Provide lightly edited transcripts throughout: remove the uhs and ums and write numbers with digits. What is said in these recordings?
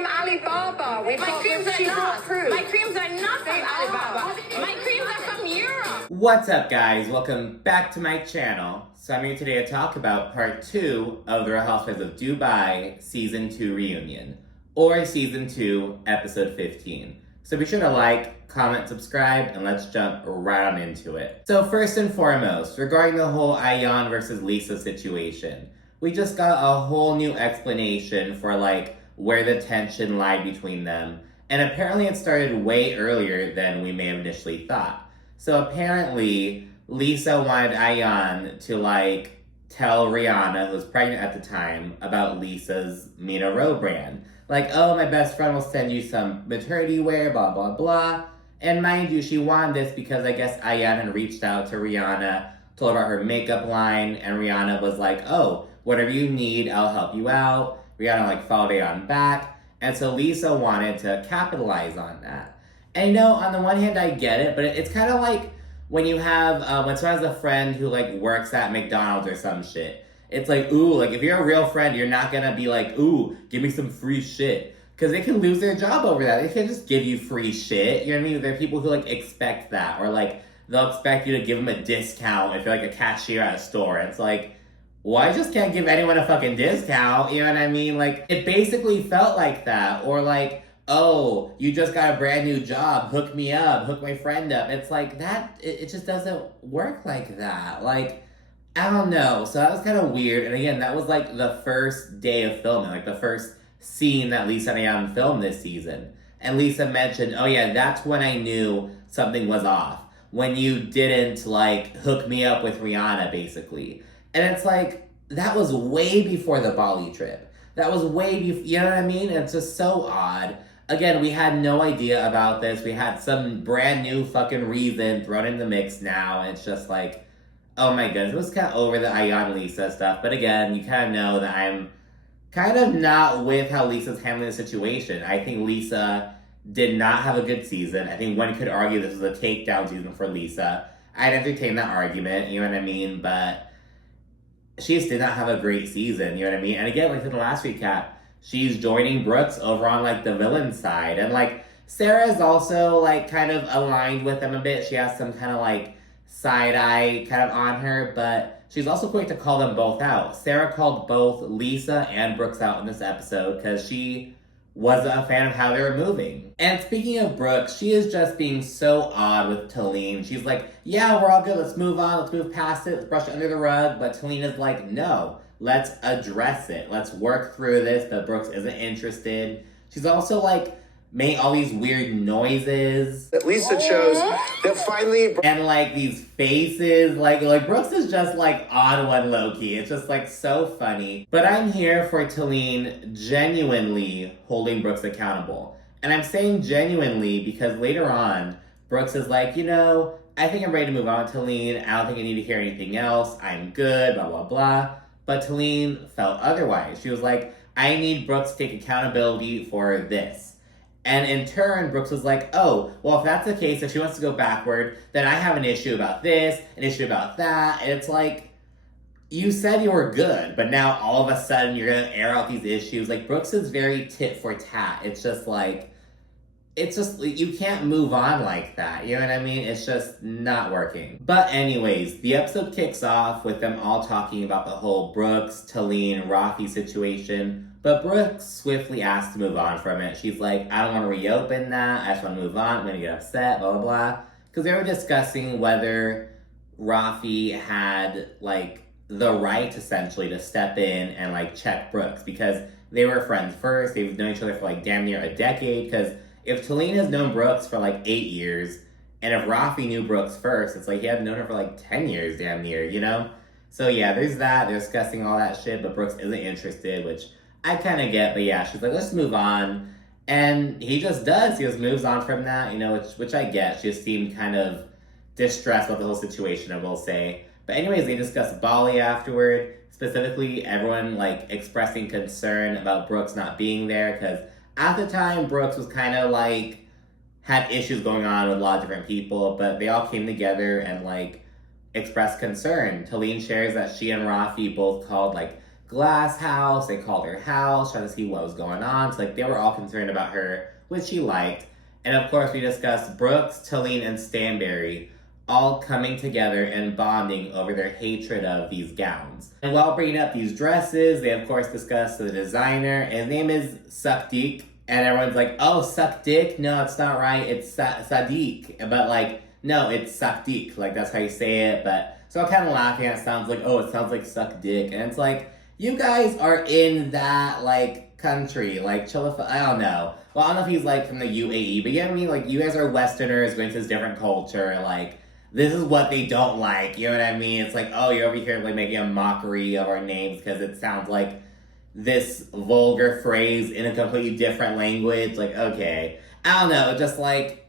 from Alibaba. We've My got creams the are super not. approved. My creams are not from Alibaba. My creams are from Europe. What's up, guys? Welcome back to my channel. So I'm here today to talk about part 2 of the Real Housewives of Dubai Season 2 Reunion, or Season 2, Episode 15. So be sure to like, comment, subscribe, and let's jump right on into it. So first and foremost, regarding the whole Ayan versus Lisa situation, we just got a whole new explanation for where the tension lied between them, and apparently it started way earlier than we may have initially thought. So apparently, Lisa wanted Ayan to tell Rihanna, who was pregnant at the time, about Lisa's Mina Rowe brand. Oh, my best friend will send you some maternity wear, blah, blah, blah. And mind you, she wanted this because I guess Ayan had reached out to Rihanna, told her about her makeup line, and Rihanna was like, oh, whatever you need, I'll help you out. Rihanna followed Ayan back. And so Lisa wanted to capitalize on that. And on the one hand, I get it, but it's kind of like when you have, when someone has a friend who works at McDonald's or some shit. It's ooh, if you're a real friend, you're not gonna be ooh, give me some free shit. Because they can lose their job over that. They can't just give you free shit. You know what I mean? There are people who expect that. Or they'll expect you to give them a discount if you're a cashier at a store. And it's well, I just can't give anyone a fucking discount. You know what I mean? It basically felt like that. Or oh, you just got a brand new job, hook me up, hook my friend up. It's that, it just doesn't work like that. I don't know. So that was kind of weird. And again, that was the first day of filming, the first scene that Lisa and Ayan filmed this season. And Lisa mentioned, oh yeah, that's when I knew something was off. When you didn't hook me up with Rihanna, basically. And it's that was way before the Bali trip. That was way before, you know what I mean? It's just so odd. Again, we had no idea about this. We had some brand new fucking reason thrown in the mix now. It's just oh my goodness. It was kind of over the Ayan Lisa stuff. But again, you kind of know that I'm kind of not with how Lisa's handling the situation. I think Lisa did not have a good season. I think one could argue this was a takedown season for Lisa. I'd entertain that argument, you know what I mean? But she just did not have a great season, you know what I mean? And again, in the last recap, she's joining Brooks over on the villain side. And Sarah's also kind of aligned with them a bit. She has some kind of side eye kind of on her, but she's also quick to call them both out. Sarah called both Lisa and Brooks out in this episode because she wasn't a fan of how they were moving. And speaking of Brooks, she is just being so odd with Taleen. She's yeah, we're all good, let's move on, let's move past it, let's brush it under the rug. But Taleen is no, let's address it. Let's work through this, but Brooks isn't interested. She's also made all these weird noises that Lisa chose that finally, and these faces, Brooks is just on one low-key. It's just so funny. But I'm here for Taleen genuinely holding Brooks accountable. And I'm saying genuinely because later on, Brooks is I think I'm ready to move on, Taleen. I don't think I need to hear anything else. I'm good, blah, blah, blah. But Taleen felt otherwise. She was I need Brooks to take accountability for this. And in turn, Brooks was oh, well, if that's the case, if she wants to go backward, then I have an issue about this, an issue about that. And it's you said you were good, but now all of a sudden you're going to air out these issues. Brooks is very tit for tat. It's just you can't move on like that. You know what I mean? It's just not working. But anyways, the episode kicks off with them all talking about the whole Brooks, Taleen, Rafi situation. But Brooks swiftly asks to move on from it. She's I don't want to reopen that. I just want to move on. I'm going to get upset, blah, blah, blah. Because they were discussing whether Rafi had, the right, essentially, to step in and, check Brooks. Because they were friends first. They've known each other for, damn near a decade. Because if Taleen has known Brooks for, 8 years, and if Rafi knew Brooks first, it's he had known her for, 10 years, damn near, you know? So, yeah, there's that. They're discussing all that shit, but Brooks isn't interested, which I kind of get, but yeah, she's let's move on. And he just does. He just moves on from that, which I get. She just seemed kind of distressed about the whole situation, I will say. But anyways, they discuss Bali afterward. Specifically, everyone, expressing concern about Brooks not being there. Because at the time, Brooks was kind of, had issues going on with a lot of different people. But they all came together and, expressed concern. Taleen shares that she and Rafi both called, glass house. They called her house, trying to see what was going on. So, like, they were all concerned about her, which she liked. And, of course, we discussed Brooks, Taleen, and Stanberry all coming together and bonding over their hatred of these gowns. And while bringing up these dresses, they, of course, discussed the designer. And his name is Sukdik. And everyone's like, oh, suck dick? No, it's not right. It's Sadiq. But, like, no, it's Sukdik. Like, that's how you say it. But, so I'm kind of laughing at it. Sounds like, oh, it sounds like suck dick. And it's like, you guys are in that, like, country. Like, I don't know. Well, I don't know if he's, like, from the UAE. But you know what I mean? Like, you guys are Westerners going to this different culture. Like, this is what they don't like. You know what I mean? It's like, oh, you're over here, like, making a mockery of our names because it sounds like this vulgar phrase in a completely different language. Like, okay. I don't know, just like,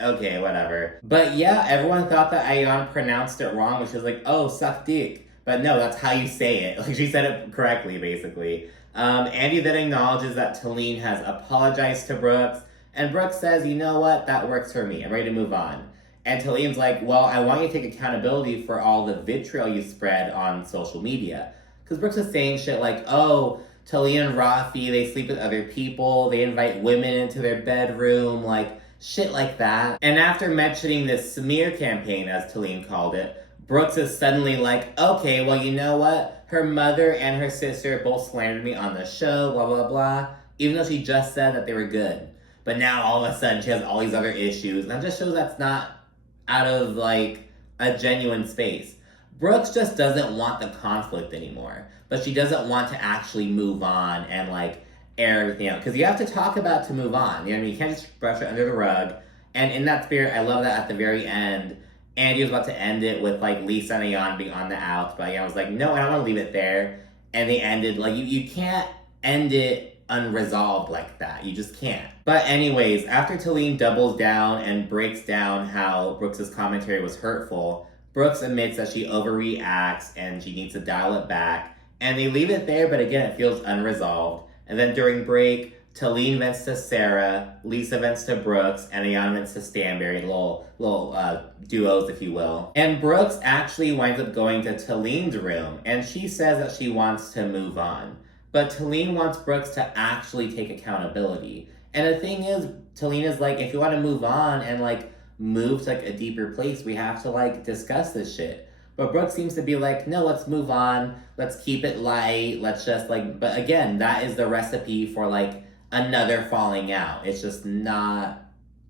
okay, whatever. But yeah, everyone thought that Ayan pronounced it wrong, which is like, oh, suck dick. But no, that's how you say it. Like, she said it correctly, basically. Andy then acknowledges that Taleen has apologized to Brooks, and Brooks says, you know what, that works for me. I'm ready to move on. And Taleen's like, well, I want you to take accountability for all the vitriol you spread on social media. Because Brooks is saying shit like, oh, Taleen and Rafi, they sleep with other people, they invite women into their bedroom, like, shit like that. And after mentioning this smear campaign, as Taleen called it, Brooks is suddenly like, okay, well, you know what? Her mother and her sister both slandered me on the show, blah, blah, blah, even though she just said that they were good. But now, all of a sudden, she has all these other issues, and that just shows that's not out of, like, a genuine space. Brooks just doesn't want the conflict anymore, but she doesn't want to actually move on and, like, air everything out. Because you have to talk about to move on. You know what I mean? You can't just brush it under the rug. And in that spirit, I love that at the very end, Andy was about to end it with, like, Lisa and Ayan being on the outs, but Ayan was like, no, I don't want to leave it there. And they ended, like, you can't end it unresolved like that. You just can't. But anyways, after Taleen doubles down and breaks down how Brooks's commentary was hurtful, Brooks admits that she overreacts and she needs to dial it back. And they leave it there, but again, it feels unresolved. And then during break, Taleen vents to Sarah, Lisa vents to Brooks, and Ayan vents to Stanberry, little duos, if you will. And Brooks actually winds up going to Taleen's room, and she says that she wants to move on. But Taleen wants Brooks to actually take accountability. And the thing is, Taleen is like, if you want to move on and, like, move to, like, a deeper place, we have to, like, discuss this shit. But Brooke seems to be like, no, let's move on. Let's keep it light. Let's just, like, but again, that is the recipe for, like, another falling out. It's just not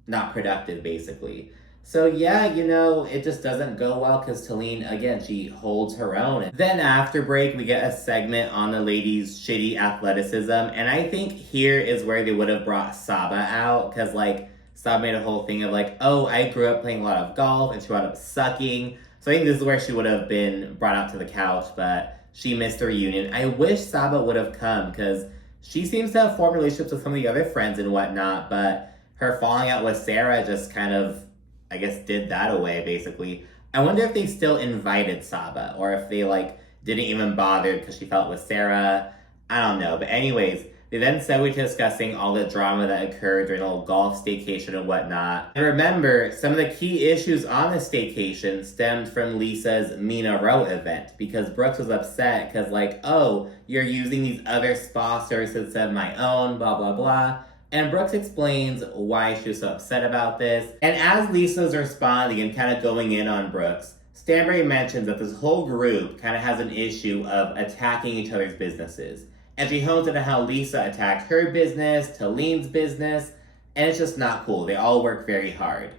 productive, basically. So yeah, you know, it just doesn't go well because Taleen, again, she holds her own. And then after break, we get a segment on the ladies' shitty athleticism. And I think here is where they would have brought Saba out because, like, Saba made a whole thing of, like, oh, I grew up playing a lot of golf and she wound up sucking. So I think this is where she would have been brought out to the couch, but she missed the reunion. I wish Saba would have come because she seems to have formed relationships with some of the other friends and whatnot, but her falling out with Sarah just kind of, I guess, did that away, basically. I wonder if they still invited Saba, or if they, like, didn't even bother because she felt with Sarah. I don't know. But anyways, they then segued to discussing all the drama that occurred during the whole golf staycation and whatnot. And remember, some of the key issues on the staycation stemmed from Lisa's Mina Row event, because Brooks was upset because, like, oh, you're using these other spa services instead of my own, blah, blah, blah. And Brooks explains why she was so upset about this. And as Lisa's responding and kind of going in on Brooks, Stanberry mentions that this whole group kind of has an issue of attacking each other's businesses. And she hones into how Lisa attacked her business, Taleen's business, and it's just not cool. They all work very hard.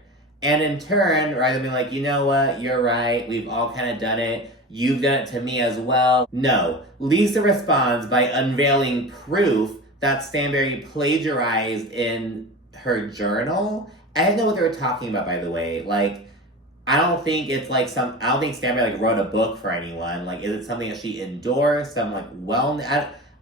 And in turn, rather than being like, you know what, you're right, we've all kind of done it, you've done it to me as well. No, Lisa responds by unveiling proof that Stanberry plagiarized in her journal. I didn't know what they were talking about, by the way. Like, I don't think it's like I don't think Stanberry, like, wrote a book for anyone. Like, is it something that she endorsed? Some, like,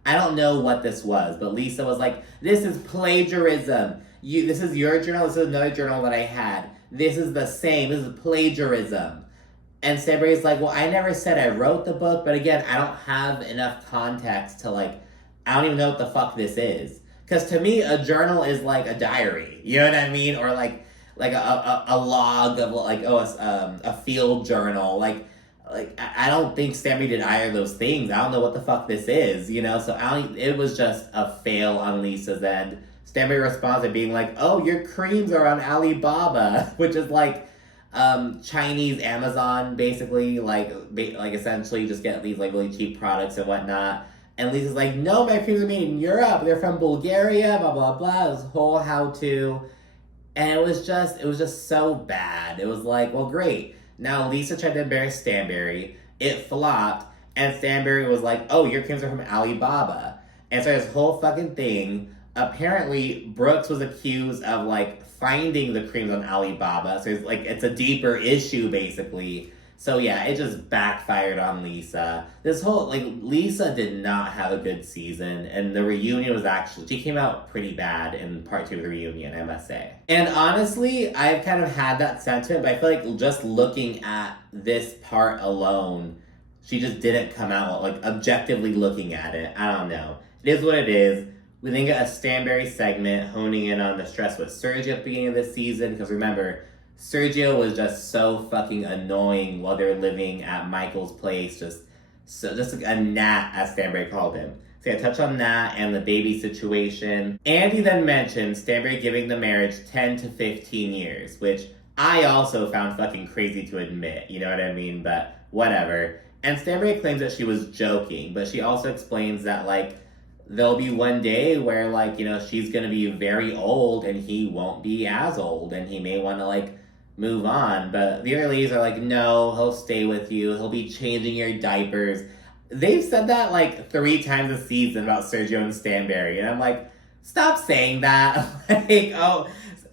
I don't know what this was, but Lisa was like, this is plagiarism. This is your journal, this is another journal that I had. This is the same, this is plagiarism. And Stanberry's like, well, I never said I wrote the book, but again, I don't have enough context to, like, I don't even know what the fuck this is. Because to me, a journal is like a diary. You know what I mean? Or like a log of, like, a field journal. Like, like, I don't think Stanberry did either of those things. I don't know what the fuck this is, you know? So it was just a fail on Lisa's end. Stanberry responds by being like, oh, your creams are on Alibaba, which is like Chinese Amazon, basically. Like essentially just get these like really cheap products and whatnot. And Lisa's like, no, my creams are made in Europe. They're from Bulgaria, blah, blah, blah. This whole how-to. And it was just so bad. It was like, well, great. Now Lisa tried to embarrass Stanberry. It flopped. And Stanberry was like, oh, your creams are from Alibaba. And so this whole fucking thing, apparently Brooks was accused of like finding the creams on Alibaba. So it's a deeper issue, basically. So yeah, it just backfired on Lisa. This whole, Lisa did not have a good season, and the reunion was she came out pretty bad in part 2 of the reunion, I must say. And honestly, I've kind of had that sentiment, but I feel like just looking at this part alone, she just didn't come out, objectively looking at it. I don't know. It is what it is. We then get a Stanberry segment honing in on the stress with Sergio at the beginning of this season, because remember, Sergio was just so fucking annoying while they were living at Michael's place, just like a gnat, as Stanberry called him. So yeah, touch on that and the baby situation. Andy then mentioned Stanberry giving the marriage 10 to 15 years, which I also found fucking crazy to admit, you know what I mean? But whatever. And Stanberry claims that she was joking, but she also explains that, there'll be one day where, she's gonna be very old and he won't be as old and he may want to, move on. But the other ladies are like, no, he'll stay with you. He'll be changing your diapers. They've said that, 3 times a season about Sergio and Stanberry. And I'm like, stop saying that. Oh,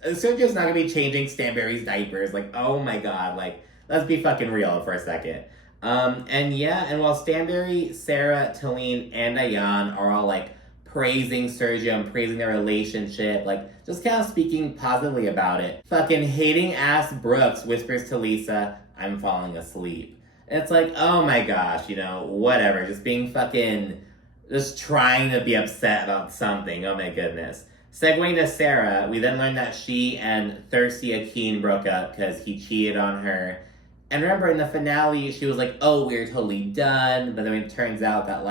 Sergio's not gonna be changing Stanberry's diapers. Oh my God. Let's be fucking real for a second. And while Stanberry, Sarah, Taleen, and Ayan are all praising Sergio and praising their relationship, just kind of speaking positively about it, fucking hating ass Brooks whispers to Lisa, I'm falling asleep. And it's oh my gosh, whatever, just being just trying to be upset about something, oh my goodness. Segueing to Sarah, we then learn that she and Thirsty Akeem broke up because he cheated on her. And remember, in the finale, she was like, oh, we're totally done. But then it turns out that,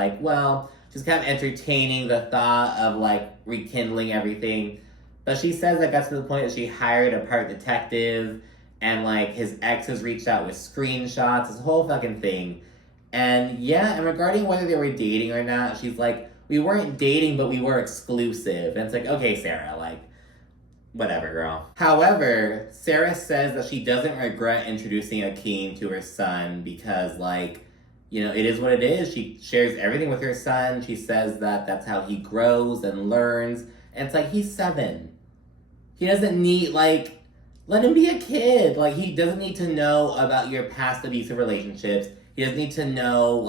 she's kind of entertaining the thought of, rekindling everything. But she says that got to the point that she hired a part detective, and, his ex has reached out with screenshots, this whole fucking thing. And, yeah, and regarding whether they were dating or not, she's like, we weren't dating, but we were exclusive. And it's okay, Sarah, whatever, girl. However, Sarah says that she doesn't regret introducing Akeem to her son because, it is what it is. She shares everything with her son. She says that that's how he grows and learns. And it's he's 7. He doesn't need, let him be a kid. He doesn't need to know about your past abusive relationships. He doesn't need to know,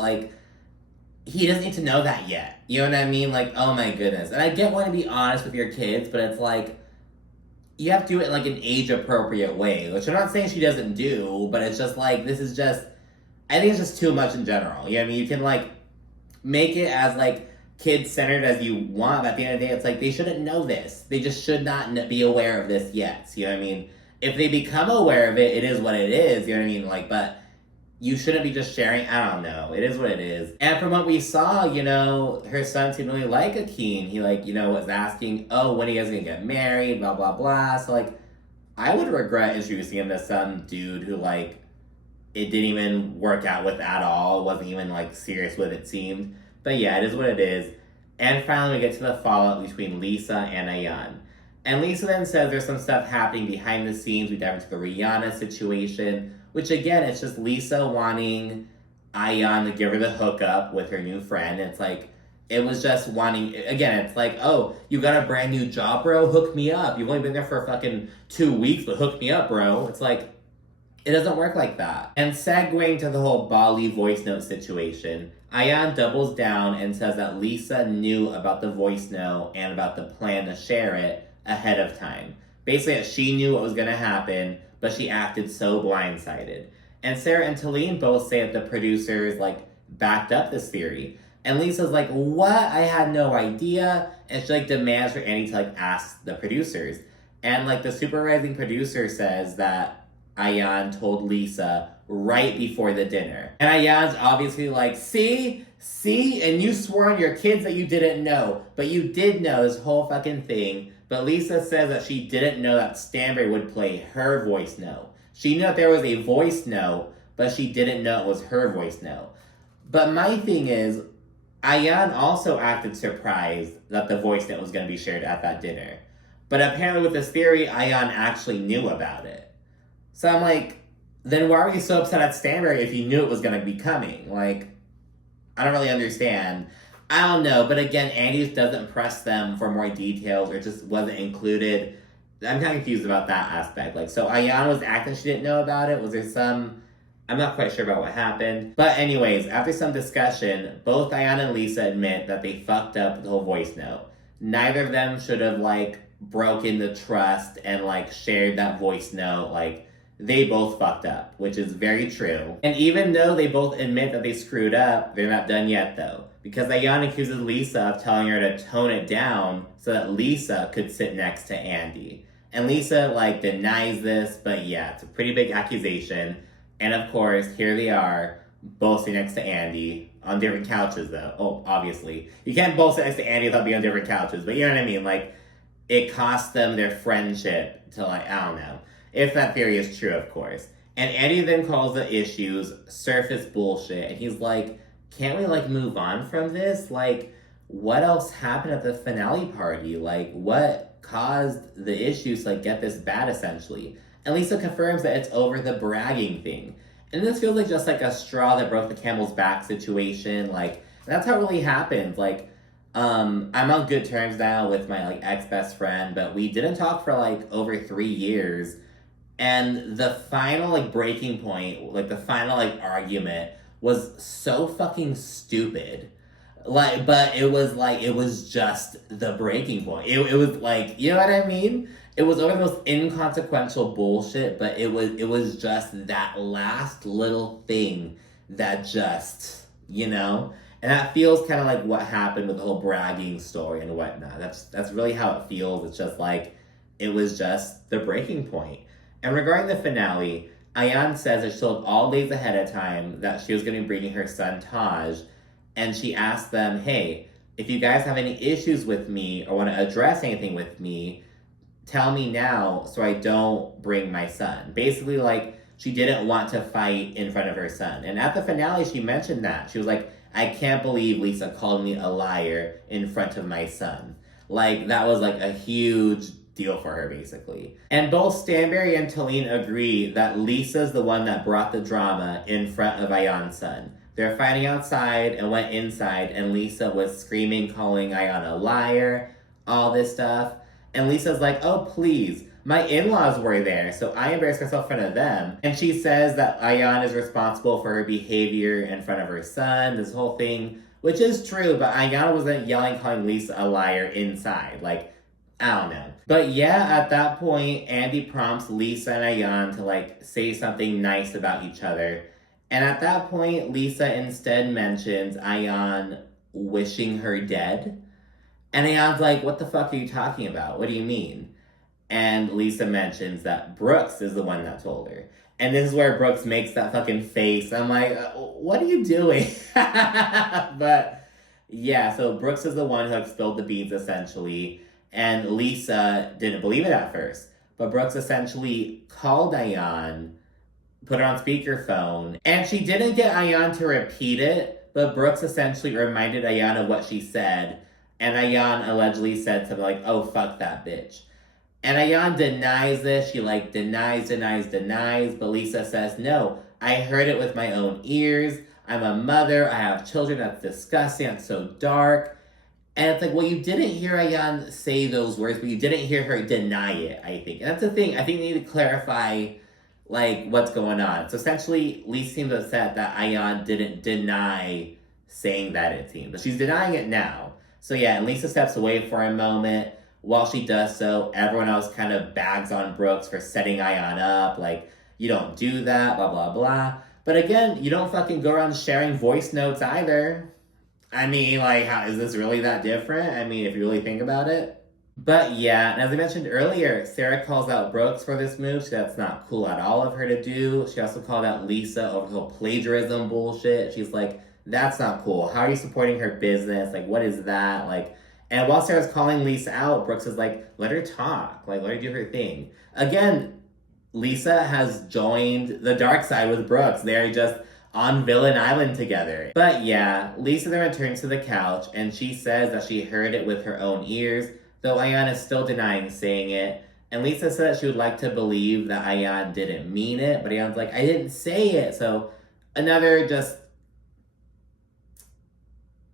he doesn't need to know that yet. You know what I mean? Oh my goodness. And I get wanting to be honest with your kids, but it's you have to do it in an age-appropriate way, which I'm not saying she doesn't do, but it's just this is just, I think it's just too much in general. You know what I mean? You can make it as kid-centered as you want, but at the end of the day, it's they shouldn't know this. They just should not be aware of this yet. You know what I mean? If they become aware of it, it is what it is. You know what I mean? But you shouldn't be just sharing. I don't know. It is what it is. And from what we saw, her son seemed really like Akeem. He was asking, oh, when are you guys gonna get married? Blah, blah, blah. So I would regret introducing him to some dude who it didn't even work out with at all. Wasn't even serious with it seemed. But yeah, it is what it is. And finally we get to the fallout between Lisa and Ayan. And Lisa then says there's some stuff happening behind the scenes. We dive into the Rihanna situation, which again, it's just Lisa wanting Ayan to give her the hookup with her new friend. It's it was just wanting, again, it's oh, you got a brand new job, bro? Hook me up. You've only been there for fucking 2 weeks, but hook me up, bro. It's it doesn't work like that. And segueing to the whole Bali voice note situation, Ayan doubles down and says that Lisa knew about the voice note and about the plan to share it ahead of time. Basically, that she knew what was going to happen, but she acted so blindsided. And Sarah and Taleen both say that the producers, backed up this theory. And Lisa's what? I had no idea. And she, demands for Andy to, ask the producers. And, the supervising producer says that Ayan told Lisa right before the dinner. And Ayan's obviously like, see, and you swore on your kids that you didn't know, but you did know this whole fucking thing. But Lisa says that she didn't know that Stanbury would play her voice note. She knew that there was a voice note, but she didn't know it was her voice note. But my thing is, Ayan also acted surprised that the voice note was going to be shared at that dinner. But apparently with this theory, Ayan actually knew about it. So I'm like, then why were you so upset at Stanbury if you knew it was going to be coming? Like, I don't really understand. I don't know, but again, Andy just doesn't press them for more details or just wasn't included. I'm kind of confused about that aspect. Like, so Ayan was acting she didn't know about it. Was there some... I'm not quite sure about what happened. But anyways, after some discussion, both Ayan and Lisa admit that they fucked up the whole voice note. Neither of them should have, like, broken the trust and, like, shared that voice note. Like, they both fucked up, which is very true. And even though they both admit that they screwed up, they're not done yet, though. Because Ayan accuses Lisa of telling her to tone it down so that Lisa could sit next to Andy. And Lisa, like, denies this, but yeah, it's a pretty big accusation. And of course, here they are, both sitting next to Andy, on different couches though. Oh, obviously. You can't both sit next to Andy without being on different couches, but you know what I mean? Like, it cost them their friendship to, like, I don't know. If that theory is true, of course. And Andy then calls the issues surface bullshit, and he's like, can't we, like, move on from this? Like, what else happened at the finale party? Like, what caused the issues to, like, get this bad, essentially? And Lisa confirms that it's over the bragging thing. And this feels like just like a straw that broke the camel's back situation. Like, that's how it really happened. Like, I'm on good terms now with my, like, ex-best friend, but we didn't talk for, like, over 3 years. And the final, like, breaking point, like, the final, like, argument was so fucking stupid. Like, but it was just the breaking point. It was, like, you know what I mean? It was over the most inconsequential bullshit, but it was just that last little thing that just, you know? And that feels kind of like what happened with the whole bragging story and whatnot. That's really how it feels. It's just like, it was just the breaking point. And regarding the finale, Ayan says that she told all days ahead of time that she was going to be bringing her son Taj, and she asked them, hey, if you guys have any issues with me or want to address anything with me, tell me now so I don't bring my son. Basically, like, she didn't want to fight in front of her son. And at the finale, she mentioned that. She was like, I can't believe Lisa called me a liar in front of my son. Like, that was, like, a huge deal for her, basically. And both Stanbury and Taleen agree that Lisa's the one that brought the drama in front of Ayan's son. They're fighting outside and went inside, and Lisa was screaming, calling Ayan a liar, all this stuff. And Lisa's like, oh, please, my in-laws were there, so I embarrassed myself in front of them. And she says that Ayan is responsible for her behavior in front of her son, this whole thing, which is true, but Ayan wasn't yelling, calling Lisa a liar inside. Like, I don't know. But yeah, at that point, Andy prompts Lisa and Ayan to, like, say something nice about each other. And at that point, Lisa instead mentions Ayan wishing her dead. And Ayan's like, what the fuck are you talking about? What do you mean? And Lisa mentions that Brooks is the one that told her. And this is where Brooks makes that fucking face. I'm like, what are you doing? But yeah, so Brooks is the one who spilled the beans, essentially. And Lisa didn't believe it at first. But Brooks essentially called Ayan, put her on speakerphone, and she didn't get Ayan to repeat it, but Brooks essentially reminded Ayan of what she said. And Ayan allegedly said something like, oh, fuck that bitch. And Ayan denies this. She, like, denies. But Lisa says, no, I heard it with my own ears. I'm a mother. I have children. That's disgusting. That's so dark. And it's like, well, you didn't hear Ayan say those words, but you didn't hear her deny it, I think. And that's the thing. I think we need to clarify, like, what's going on. So essentially, Lisa seems upset that Ayan didn't deny saying that, it seems. But she's denying it now. So yeah, and Lisa steps away for a moment. While she does so, everyone else kind of bags on Brooks for setting Ayan up. Like, you don't do that, blah, blah, blah. But again, you don't fucking go around sharing voice notes either. I mean, like, how is this really that different? I mean, if you really think about it. But yeah, and as I mentioned earlier, Sarah calls out Brooks for this move. That's not cool at all of her to do. She also called out Lisa over the whole plagiarism bullshit. She's like, that's not cool. How are you supporting her business? Like, what is that? Like, and while Sarah's calling Lisa out, Brooks is like, let her talk. Like, let her do her thing. Again, Lisa has joined the dark side with Brooks. They're just on Villain Island together. But yeah, Lisa then returns to the couch and she says that she heard it with her own ears, though Ayan is still denying saying it. And Lisa said that she would like to believe that Ayan didn't mean it, but Ayan's like, I didn't say it. So another just,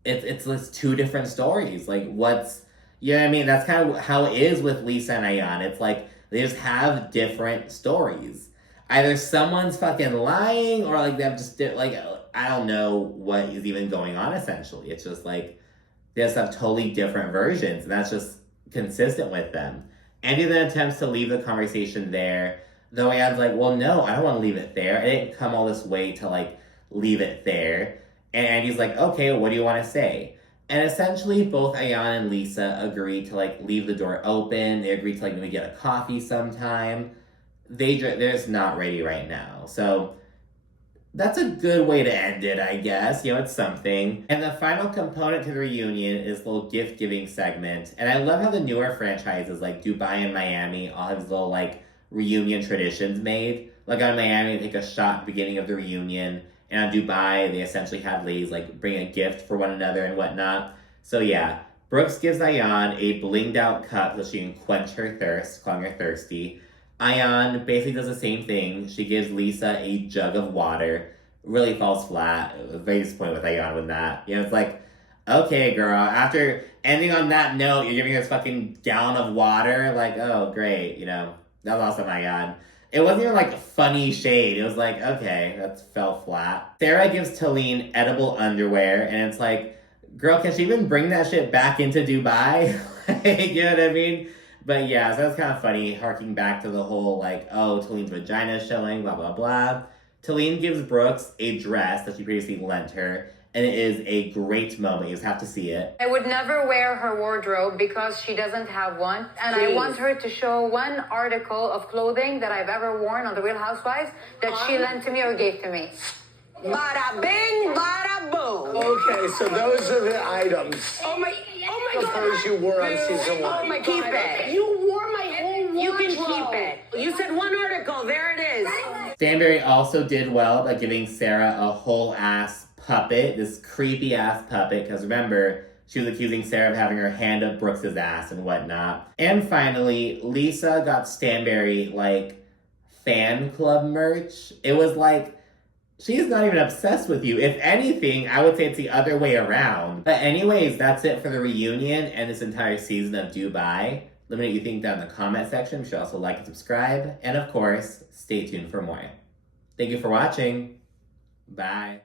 it's two different stories. Like what's, you know what I mean? That's kind of how it is with Lisa and Ayan. It's like, they just have different stories. Either someone's fucking lying or like they've just like, I don't know what is even going on essentially. It's just like, they just have totally different versions and that's just consistent with them. Andy then attempts to leave the conversation there, though Anne's like, well, no, I don't want to leave it there. I didn't come all this way to like leave it there. And Andy's like, okay, what do you want to say? And essentially both Ayan and Lisa agree to like leave the door open. They agree to like maybe get a coffee sometime. They're just not ready right now. So that's a good way to end it, I guess. You know, it's something. And the final component to the reunion is the little gift-giving segment. And I love how the newer franchises like Dubai and Miami all have little like reunion traditions made. Like on Miami, they take a shot at the beginning of the reunion. And on Dubai, they essentially have ladies like bring a gift for one another and whatnot. So yeah, Brooks gives Ayan a blinged out cup so she can quench her thirst, calling her thirsty. Ayan basically does the same thing. She gives Lisa a jug of water. Really falls flat. I was very disappointed with Ayan with that. You know, it's like, okay, girl, after ending on that note, you're giving us fucking gallon of water? Like, oh, great, you know. That was awesome, Ayan. It wasn't even like funny shade. It was like, okay, that fell flat. Sarah gives Taleen edible underwear, and it's like, girl, can she even bring that shit back into Dubai? Like, you know what I mean? But yeah, so that's kind of funny, harking back to the whole like, oh, Taleen's vagina is showing, blah, blah, blah. Taleen gives Brooks a dress that she previously lent her, and it is a great moment. You just have to see it. I would never wear her wardrobe because she doesn't have one. And I want her to show one article of clothing that I've ever worn on The Real Housewives that she lent to me or gave to me. Bada bing, bada boom. Okay, so those are the items Oh my of God. hers you wore on season Oh one. my God. Keep it. You wore my whole wardrobe. You can keep it. You said one article. There it is. Stanberry also did well by giving Sarah a whole ass puppet, this creepy ass puppet, because remember, she was accusing Sarah of having her hand up Brooks's ass and whatnot. And finally, Lisa got Stanberry like fan club merch. It was like, she's not even obsessed with you. If anything, I would say it's the other way around. But anyways, that's it for the reunion and this entire season of Dubai. Let me know what you think down in the comment section. Be sure to also like and subscribe. And of course, stay tuned for more. Thank you for watching. Bye.